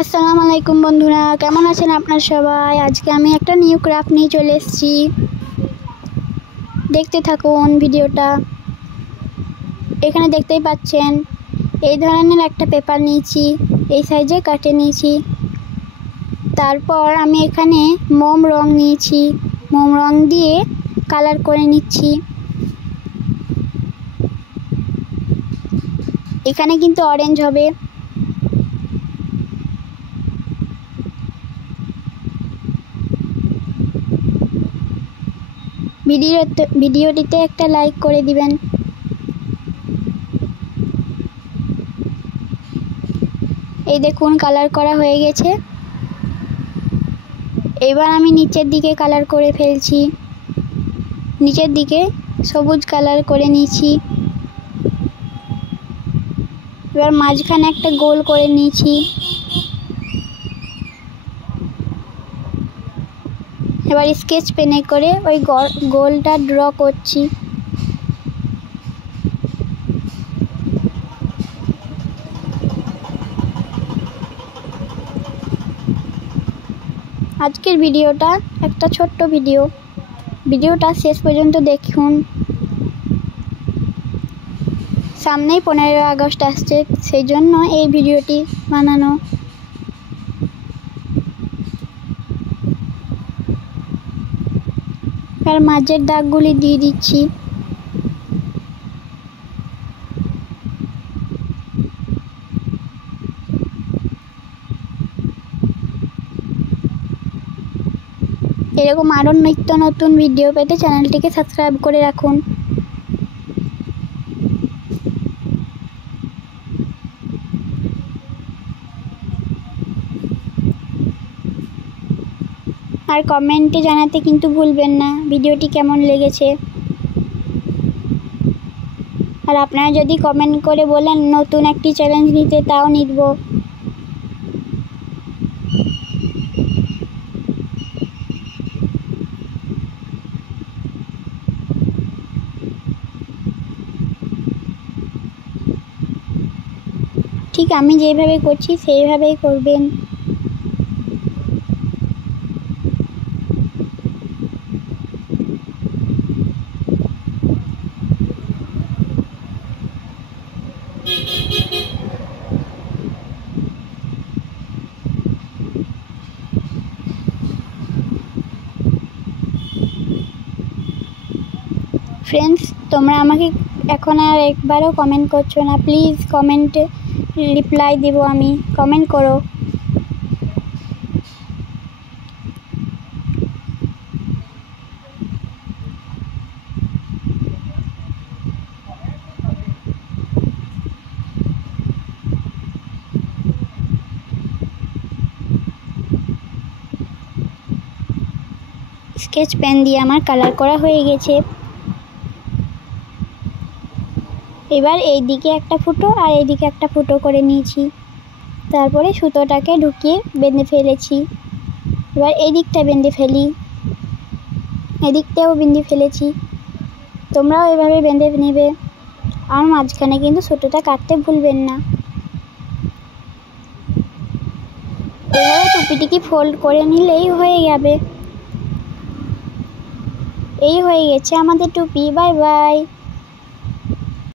আসসালামু আলাইকুম বন্ধুরা, কেমন আছেন আপনারা সবাই? আজকে আমি একটা নিউ ক্রাফট নিয়ে চলে এসেছি। দেখতে থাকুন ভিডিওটা। এখানে দেখতেই পাচ্ছেন এই ধরনের একটা পেপার নিয়েছি, এই সাইজে কাটে নিয়েছি। তারপর আমি এখানে মোম রং নিয়েছি, মোম রং দিয়ে কালার করে নিচ্ছি। এখানে কিন্তু অরেঞ্জ হবে। ভিডিওটিতে একটা লাইক করে দিবেন। এই দেখুন কালার করা হয়ে গেছে। এবার আমি নিচের দিকে কালার করে ফেলছি। নিচের দিকে সবুজ কালার করে নিয়েছি। এবার মাঝখানে একটা গোল করে নিয়েছি। এবার স্কেচ পেনে করে ওই গোলটা ড্র করছি। আজকের ভিডিওটা একটা ছোট্ট ভিডিওটা শেষ পর্যন্ত দেখুন। সামনেই 15 আগস্ট আসছে, সেই জন্য এই ভিডিওটি বানানো। আর মাঝের দাগগুলি দিয়ে দিচ্ছি। এরকম আরও নিত্য নতুন ভিডিও পেতে চ্যানেলটিকে সাবস্ক্রাইব করে রাখুন। আর কমেন্টে জানাতে কিন্তু ভুলবেন না ভিডিওটি কেমন লেগেছে। আর আপনারা যদি কমেন্ট করে বলেন নতুন একটি চ্যালেঞ্জ নিতে, তাও নিব। ঠিক আমি যেভাবে করছি সেইভাবেই করবেন। ফ্রেন্ডস, তোমরা আমাকে এখন আর একবারও কমেন্ট করছো না। প্লিজ কমেন্টে রিপ্লাই দেব আমি, কমেন্ট করো। স্কেচ পেন দিয়ে আমার কালার করা হয়ে গেছে। এবার এই দিকে একটা ফুটো আর এই দিকে একটা ফুটো করে নিয়েছি। তারপরে সুতোটাকে ঢুকিয়ে বেঁধে ফেলেছি। এবার এই দিকটা বেঁধে ফেলি, এদিকটাও বেঁধে ফেলেছি। তোমরাও এভাবে বেঁধে নেবে। আর মাঝখানে কিন্তু সুতোটা কাটতে ভুলবেন না। এভাবে টুপিটিকে ফোল্ড করে নিলেই হয়ে যাবে। এই হয়ে গেছে আমাদের টুপি। Bye bye.